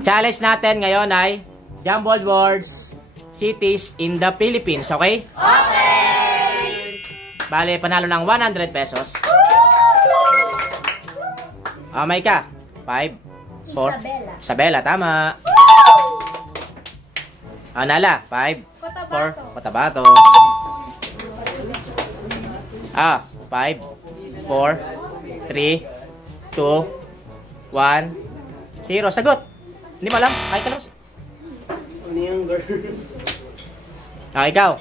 Challenge natin ngayon ay Jumbled Words Cities in the Philippines, okay? Okay! Bale, panalo ng 100 pesos. May ka. 5, 4. Isabela, tama. Nala, 5, 4. Cotabato. 5, 4, 3, 2, 1, 0. Sagot. Hindi mo alam. Ay ka lang. Ano yung girl? Ikaw.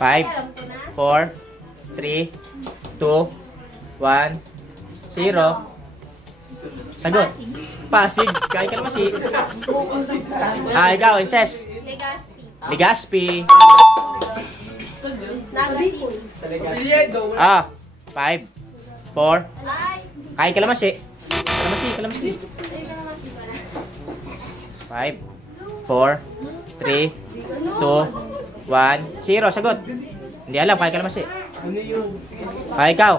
5, 4, 3, 2, 1, 0. Sagot. Pasig. Kaya ka naman si. Ikaw, Inces. Legazpi. 5, 4. Kaya ka naman si. Kalamansi. 5, 4, 3, 2, 1, 0. Sagot. Hindi alam. Kaya ka naman si. Ano yun? Ikaw.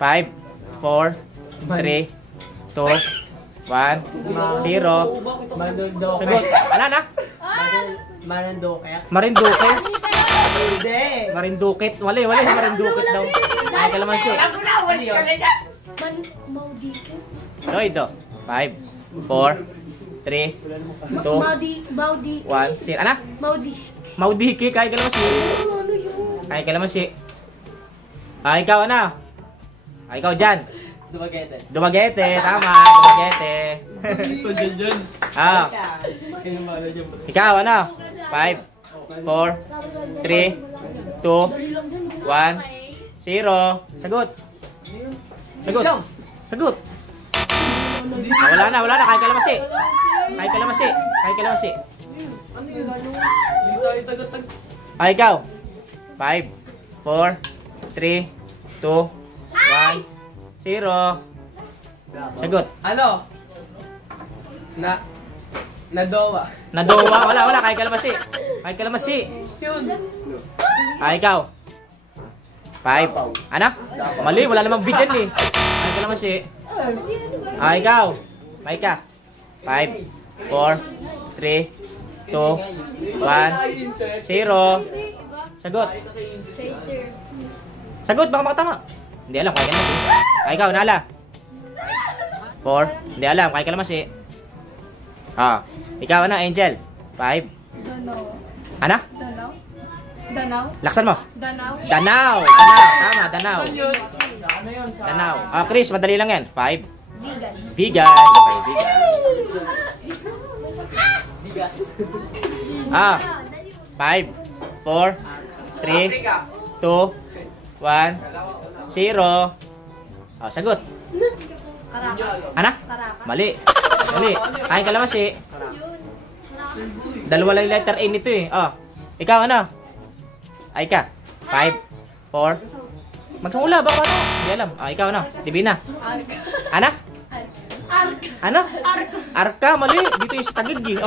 5, 4, 3, 2, 1, 0. Marinduque. Sagot. Ano na? Marinduque. Marinduque. Hindi. Marinduque. Wali. Marinduque daw. Kaya ka naman si. Lloyd. 5, 4, 3, 2, 1, 0. Ano? Maudiki. Kaya ka naman si. Kaya ka naman si. Ikaw ano? Ikaw dyan. Dumaguete. Tama. Dumaguete. Dyan. Ikaw ano? 5, 4, 3, 2, 1, 0. Sagot. Wala na. Kaya ka naman si. Ano yun? Hindi tayo tagatag. Ikaw. 5, 4, 3, 2, 1, 0. Sagot. Ano? Nadowa. Wala. Kaya ka naman si. Yun. Ikaw. 5. Ano? Mali. Wala namang bidyan eh. Kaya ka naman si. Ikaw. May ka. 5, 4, 3, 2, 1, 0. Sagot. Baka makatama. Hindi alam. Kaya ka naman si. Ikaw. Nala. 4. Hindi alam. Kaya ka naman si. Ikaw ano, Angel? 5. Ano? Danau. Laksan mo. Danau. Tama, Danau. Danau. Chris, madali lang yan. 5. Vegan. Okay, vegan. 5, 4, 3, 2, 1, 0. Sagot. Ano? Mali. Kaya ka naman si. Dalawa lang letter A nito eh. Ikaw ano? Ay ka. 5, 4. Magkamula ba ano? Hindi alam. Ikaw ano? Divina. Ano? Arka. Mali. Dito yung sa Taguig eh.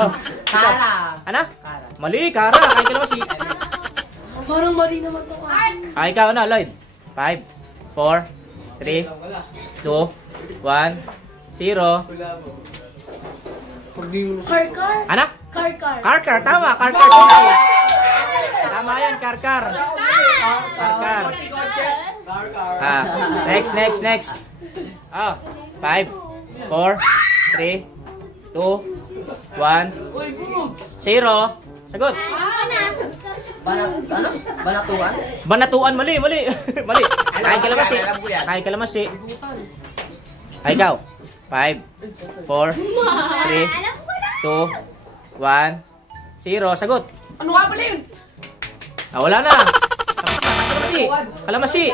Kara. Ano? Mali. Kara. Kaya ka naman si. Parang mali naman ito. Ikaw ano? Lloyd. 5, 4, 3, 2, 1, 0. Karkar. Ano? Karkar. Karkar. Tama. Karkar City. Tama yan. Karkar. Next. 5, 4, 3, 2, 1, 0. Sagot. Banatuan. Mali. Kaya ka naman si. Ikaw. 5, 4, 3, 2, 1, 0. Sagot. Ano nga pala yun? Wala na. Kalamasi.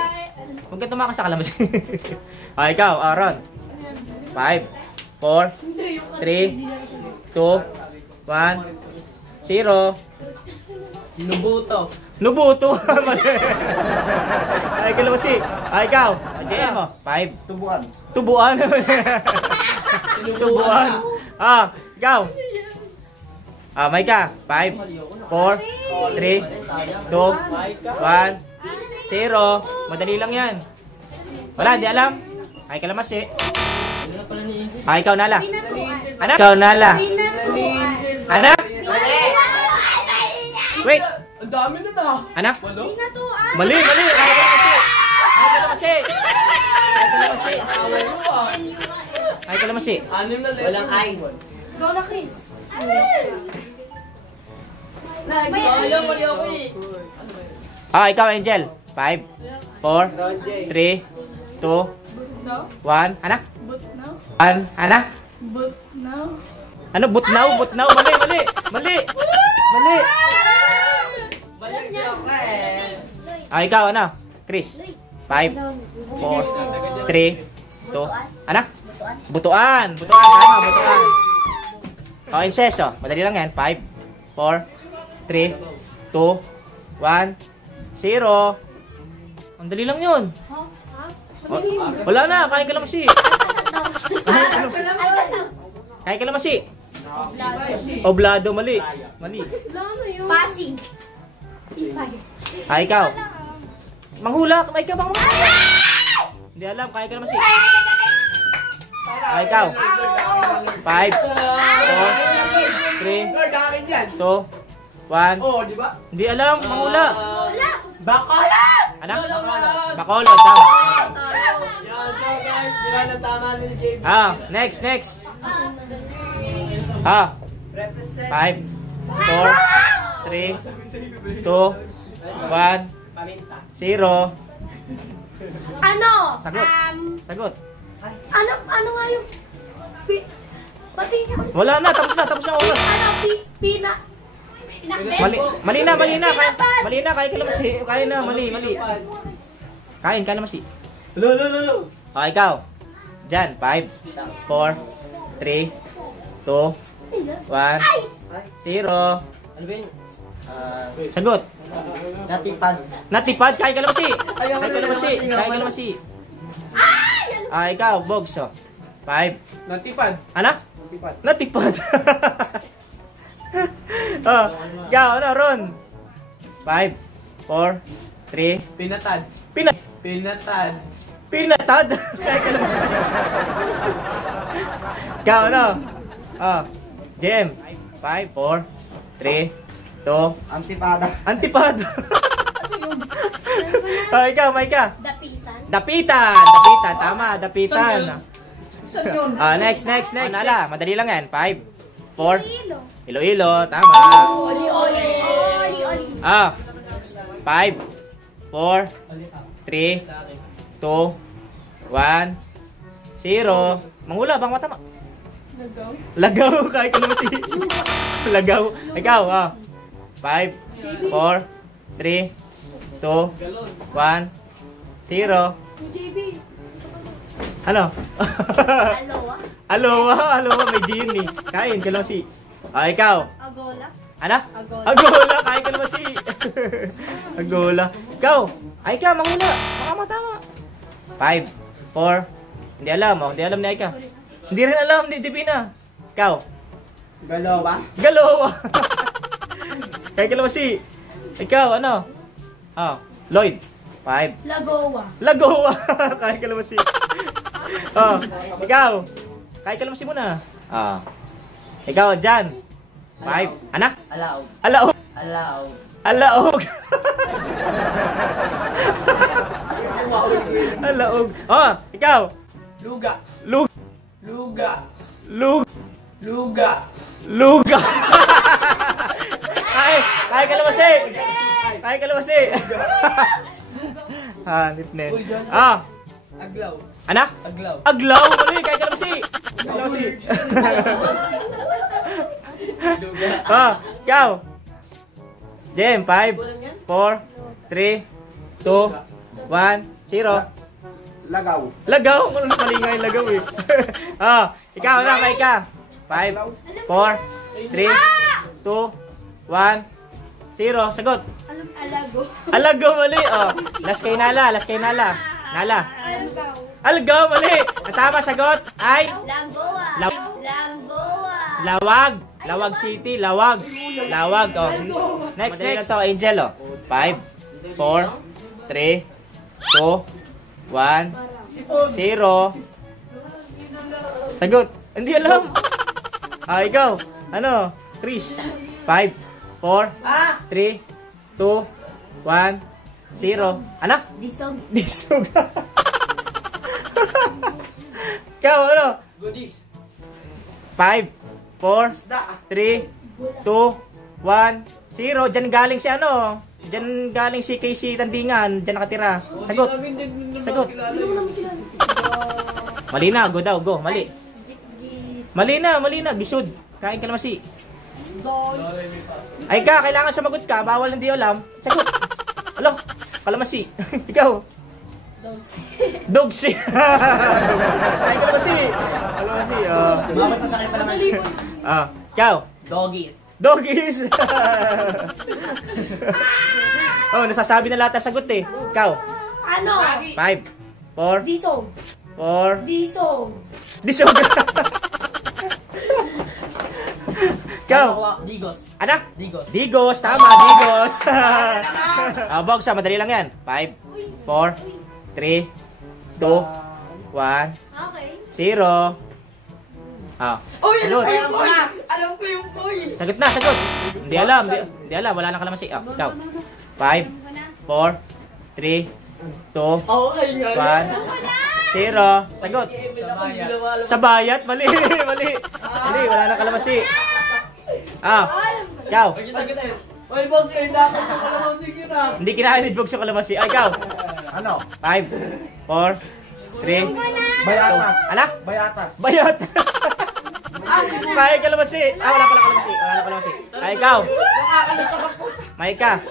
Huwag ka tumakas sa kalamasi. Ikaw, Aaron. 5, 4, 3, 2, 1, 0. Nubuto. Ay, kalamasi. Ikaw. JM mo. 5. Tubuan. Ikaw. May ka. 5, 4, 3, 2, 1, 0. Madali lang yan. Wala, di alam. Ay, kalamasi. Ikaw, Nala. Anak? Ikaw, Nala. Anak? Wait. Ang dami na na. Anak? Walo? Mali, mali. Ay, kalamasi. Anim na level. Walang ay. Go na, Chris. Sayang, mali ako eh. Ikaw, Angel. 5, 4, 3, 2, No? 1. Anak? But no? 1. Anak? But no? Ano? Butnaw? Butnaw? Mali, mali. Mali. Mali. Balik siya ako eh. Ikaw, ano? Chris. 5, 4, 3, 2. Anak? Butuan. Butuan. Tama, butuan. Inceso. Madali lang yan. 5, 4, 3, 2, 1, 0. Ang dali lang yun. Wala na. Kain ka lang masi. Kain ka lang masi. Oblado. Mali. Mali. Pasig. Ikaw. Manghula. May ka bang manghula? Hindi alam. Kain ka lang masi. Ikaw. 5, 4, 3, 2, 1. Oo, di ba? Hindi alam. Manghula. Bakolan! Anak? Bacolod. Tama. Yan, so guys, di ba natama ni JB? Next, next. 5, 4, 3, 2, 1, 0. Ano? Sagot. Sagot. Ano nga yung... Pati... Wala na, tapos na oras. Ano? Pina... Mali na. Mali na, kaya ka lang masi. Kaya na, mali. Kain ka na masi. Lo. Ikaw. Diyan, 5, 4, 3, 2, 1, 0. Ano ba yun? Sagot. Natipad. Natipad, kaya ka lang masi. Kaya ka lang masi. Ikaw, Bogs. 5. Natipad. Anak? Natipad. Ikaw, ano, Ron? 5, 4, 3. Pinatad. Pinatad. Pinatad? Kaya ka lang masi. Ikaw, ano? Jem. 5, 4, 3, 2. Antipada. Antipada. Ikaw, Maika. Dapitan. Dapitan. Tama, dapitan. Saan yun? Next. Nala, madali lang yan. 5, 4. Iloilo. Tama. Oli. 5, 4, 3, 2, 1, 0. Manghula, bang matama? Lagaw. Kaya ka naman si... Lagaw. Ikaw, 5, 4, 3, 2, 1, 0. JB. Ano? Aloha. Aloha, may genie. Kain ka lang si... ikaw. Agola. Ano? Agola. Agola, kain ka naman si... Agola. Ikaw. Aika, manghula. Baka matama. 5, 4. Hindi alam, Hindi alam ni Aika. Hindi rin alam ni Divina. Ikaw. Galawa. Galowa. Kain ka naman si... Ikaw, ano? Lloyd. 5. Lagowa. Kain ka naman si... ikaw. Kain ka naman si muna. Ikaw, Jan. 5. Anak? Alaog. Alaog. Alaog. Ikaw. Luga. Kaya ka naman si. Kaya ka naman si. Nitnet. Aglaw. Anak? Aglaw. Mali, kaya ka naman si. Ikaw. Jem, 5, 4, 3, 2, 1, 0. Lagaw? Mali nga yung lagaw eh. Ikaw na, kaya ka. 5, 4, 3, 2, 1, 0. Sagot. Alago, mali. Last kay Nala. Nala. Algaw, mali. Ang tama sagot ay... Lawag. Lawag City. Lawag. Next. To, Angel, 5, 4, 3, 2, 1, 0. Sagot. Hindi alam. Ikaw. Ano? Chris. 5, 4, 3, 2, 1, 0. Ano? Disog. Disog. Ikaw, ano? Goodies. 5, 4, 3, 2, 1, 0. Diyan galing si ano? Diyan galing si Casey Tandingan. Diyan nakatira. Sagot. Sagot. Mali na. Go daw. Go. Mali. Mali na. Gisud. Kain kalamansi. Ay ka, kailangan sumagot ka. Bawal hindi alam. Sagot. Alo, kalamansi. Ikaw. Dogsi. Kain kalamansi. Kalamansi. Bakit masakit pa naman? Ikaw. Doggies. Doggies. Nasasabi na lahat ang sagot eh. Ikaw. Ano? 5, 4, Disog. 4. Disog. Disog. Ikaw. Digos. Ano? Digos. Digos. Tama, Digos. Bogs, madali lang yan. 5, 4, 3, 2, 1, Okay. 0. Uy, Sagot. Alam ko yung point. Sagot na, sagot. Hindi alam. Hindi alam. Wala lang kalamansi. Ikaw. 5, 4, 3, 2, 1, 0. Sagot. Sa bayat. Mali. Mali. Wala lang kalamansi. Ikaw. Uy, Bogs, dapat yung kalamansi kita. Hindi kinain ni Bogs yung kalamansi. Ikaw. Ano? 5, 4, 3, Bayatas. Ala? Bayatas. Bayatas. May kalamansi. Wala pala kalamansi. Ikaw. May ka.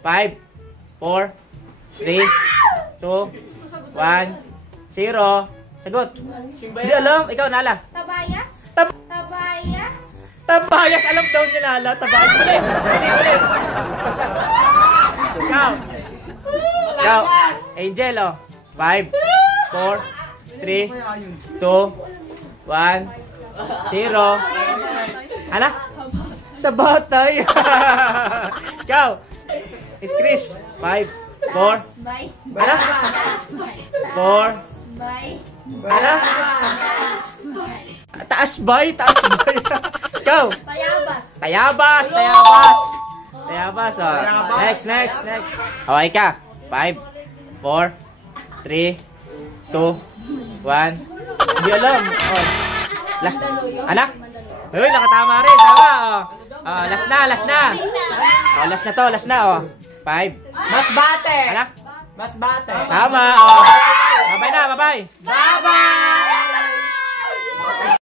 5, 4, 3, 2, 1, 0. Sagot. Hindi alam. Ikaw, Nala. Tabayas. Tab- Tabayas. Tabayas. Alam daw niya, Nala. Tabayas. Mali. Ikaw. Angel, 5, 4, 3, 2, 1, 0. Ano? Sa batay. Ikaw. It's Chris. 5, 4. Bye. Ano? 4. Bye. Ano? Taas bay. Ikaw. Tayabas. Tayabas. Next. Okay ka. 5, 4, 3, 2, 1. Hindi alam. Last. Ano? Uy, nakatama rin. Tama. Last na. Last na. 5. Masbate. Ano? Masbate. Tama. Bye-bye na. Bye-bye. Bye-bye.